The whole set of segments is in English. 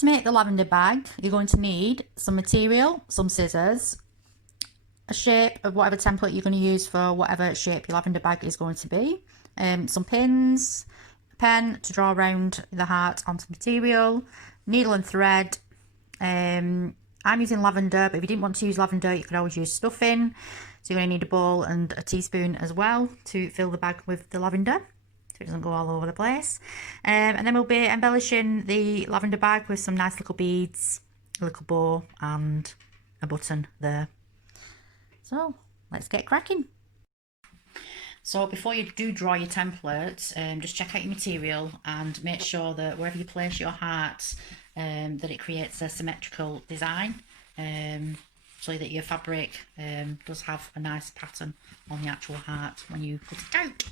To make the lavender bag, you're going to need some material, some scissors, a shape of whatever template you're going to use for whatever shape your lavender bag is going to be, some pins, a pen to draw around the heart onto the material, needle and thread. I'm using lavender, but if you didn't want to use lavender, you could always use stuffing. So you're going to need a bowl and a teaspoon as well to fill the bag with the lavender, so it doesn't go all over the place. And then we'll be embellishing the lavender bag with some nice little beads, a little bow and a button there. So let's get cracking. So before you do draw your template, just check out your material and make sure that wherever you place your heart, that it creates a symmetrical design, so that your fabric does have a nice pattern on the actual heart when you put it out.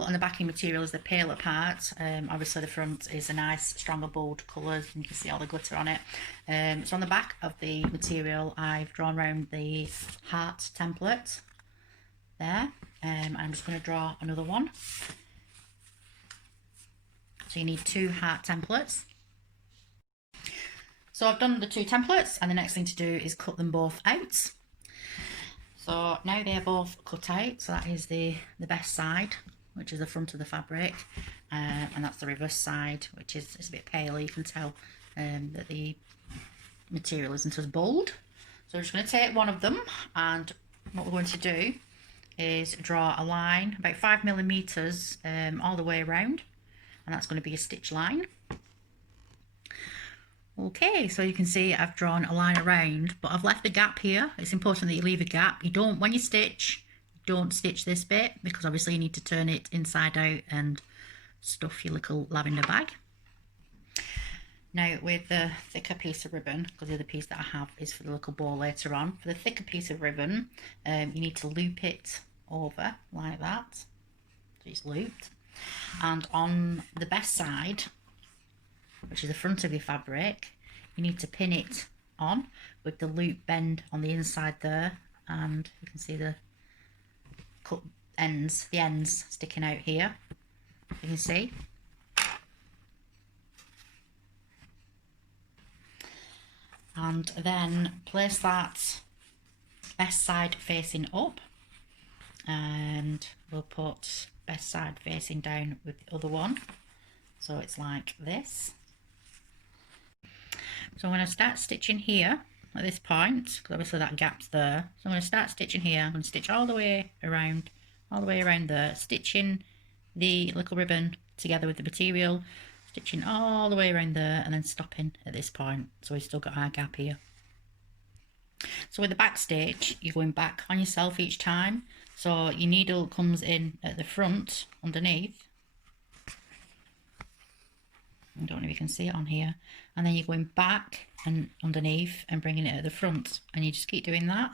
On the backing material is the paler part. Obviously the front is a nice stronger bold colours, and you can see all the glitter on it. So on the back of the material I've drawn around the heart template there. I'm just going to draw another one. So you need 2 heart templates. So I've done the 2 templates, and the next thing to do is cut them both out. So now they're both cut out, so that is the best side, which is the front of the fabric, and that's the reverse side, which is a bit paler. You can tell that the material isn't as bold. So we're just going to take one of them, and what we're going to do is draw a line about 5mm all the way around, and that's going to be a stitch line. Okay, so you can see I've drawn a line around, but I've left a gap here. It's important that you leave a gap. You don't, when you stitch, don't stitch this bit, because obviously you need to turn it inside out and stuff your little lavender bag. Now with the thicker piece of ribbon, because the other piece that I have is for the little bow later on, for the thicker piece of ribbon, you need to loop it over like that, so it's looped, and on the best side, which is the front of your fabric, you need to pin it on with the loop bend on the inside there, and you can see the cut ends, the ends sticking out here, you can see. And then place that best side facing up, and we'll put best side facing down with the other one, so it's like this. So I'm going to start stitching here at this point, because obviously that gap's there. So I'm going to start stitching here. I'm going to stitch all the way around there, stitching the little ribbon together with the material, stitching all the way around there, and then stopping at this point. So we've still got our gap here. So with the back stitch, you're going back on yourself each time. So your needle comes in at the front underneath. I don't know if you can see it on here, and then you're going back and underneath and bringing it at the front, and you just keep doing that.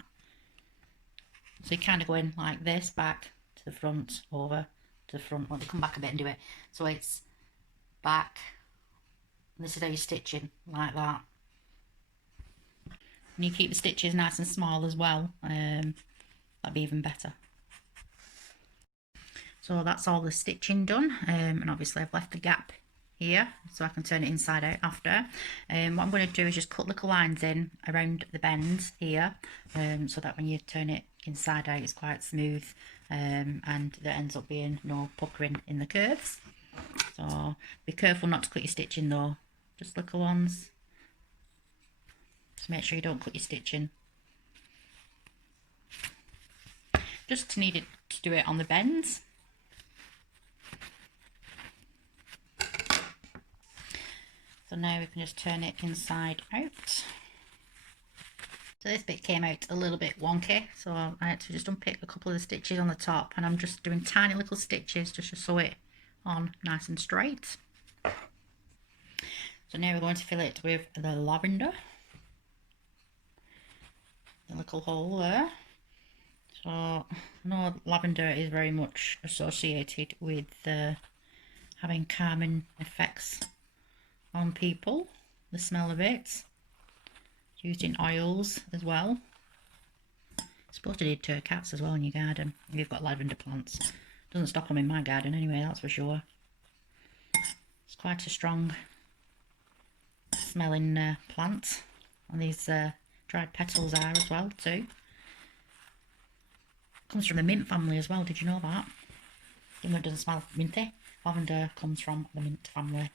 So you're kind of going like this, back to the front, over to the front. Well, they come back a bit and do it. So it's back, and this is how you're stitching, like that. And you keep the stitches nice and small as well, that'd be even better. So that's all the stitching done, and obviously I've left the gap here so I can turn it inside out after. What I'm going to do is just cut little lines in around the bends here, so that when you turn it inside out it's quite smooth, and there ends up being no puckering in the curves. So be careful not to cut your stitching though, just little ones. Just make sure you don't cut your stitching. Just needed to do it on the bends. So now we can just turn it inside out. So this bit came out a little bit wonky, so I had to just unpick a couple of the stitches on the top, and I'm just doing tiny little stitches just to sew it on nice and straight. So now we're going to fill it with the lavender. The little hole there. So I know lavender is very much associated with having calming effects on people, the smell of it. It's used in oils as well. It's supposed to deter cats as well in your garden if you've got lavender plants. Doesn't stop them in my garden anyway, that's for sure. It's quite a strong smelling plant. And these dried petals are as well too. Comes from the mint family as well, did you know that? Even though it doesn't smell minty, lavender comes from the mint family.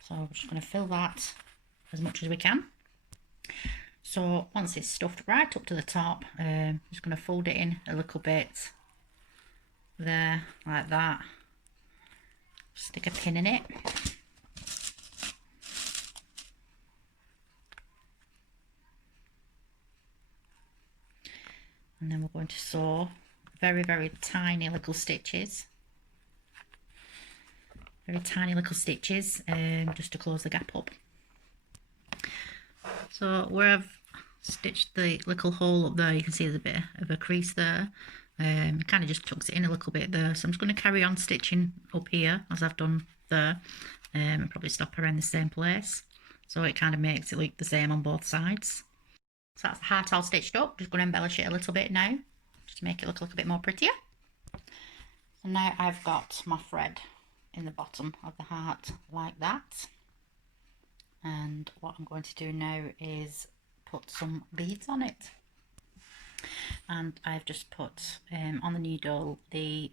So we're just going to fill that as much as we can. So once it's stuffed right up to the top, I'm just going to fold it in a little bit there, like that. Stick a pin in it. And then we're going to sew very, very tiny little stitches. Very tiny little stitches, just to close the gap up. So where I've stitched the little hole up there, you can see there's a bit of a crease there. It kind of just tucks it in a little bit there. So I'm just going to carry on stitching up here as I've done there, and probably stop around the same place. So it kind of makes it look the same on both sides. So that's the heart all stitched up. Just going to embellish it a little bit now, just to make it look a little bit more prettier. So now I've got my thread in the bottom of the heart like that. And what I'm going to do now is put some beads on it. And I've just put on the needle the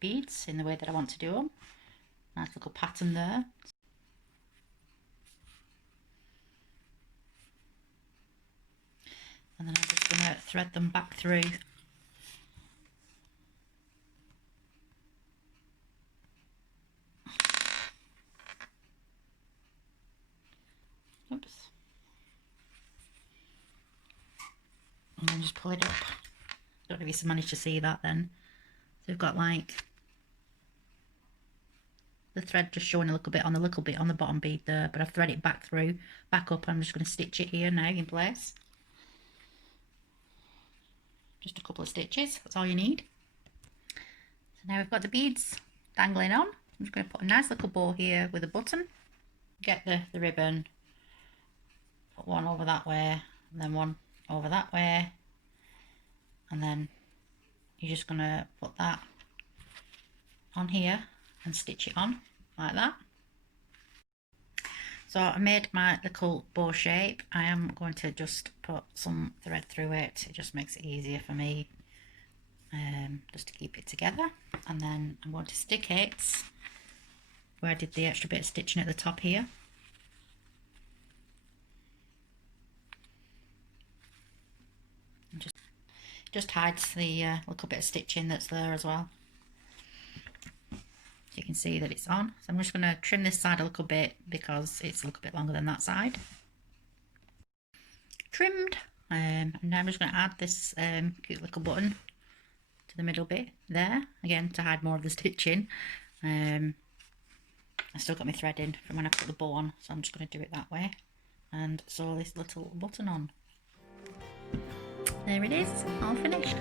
beads in the way that I want to do them. Nice little pattern there. And then I'm just going to thread them back through. Oops. And then just pull it up. Don't know if you managed to see that then. So we've got like the thread just showing a little bit on the bottom bead there, but I've threaded it back through, back up. I'm just going to stitch it here now in place. Just a couple of stitches, that's all you need. So now we've got the beads dangling on. I'm just going to put a nice little bow here with a button. Get the ribbon, put one over that way, and then one over that way, and then you're just going to put that on here and stitch it on like that. So I made my little bow shape. I am going to just put some thread through it. It just makes it easier for me, just to keep it together. And then I'm going to stick it where I did the extra bit of stitching at the top here. And just hides the little bit of stitching that's there as well. You can see that it's on. So I'm just going to trim this side a little bit because it's a little bit longer than that side. Trimmed. And now I'm just going to add this cute little button to the middle bit there, again to hide more of the stitching. I still got my thread in from when I put the bow on, so I'm just going to do it that way and sew this little button on. There it is, all finished.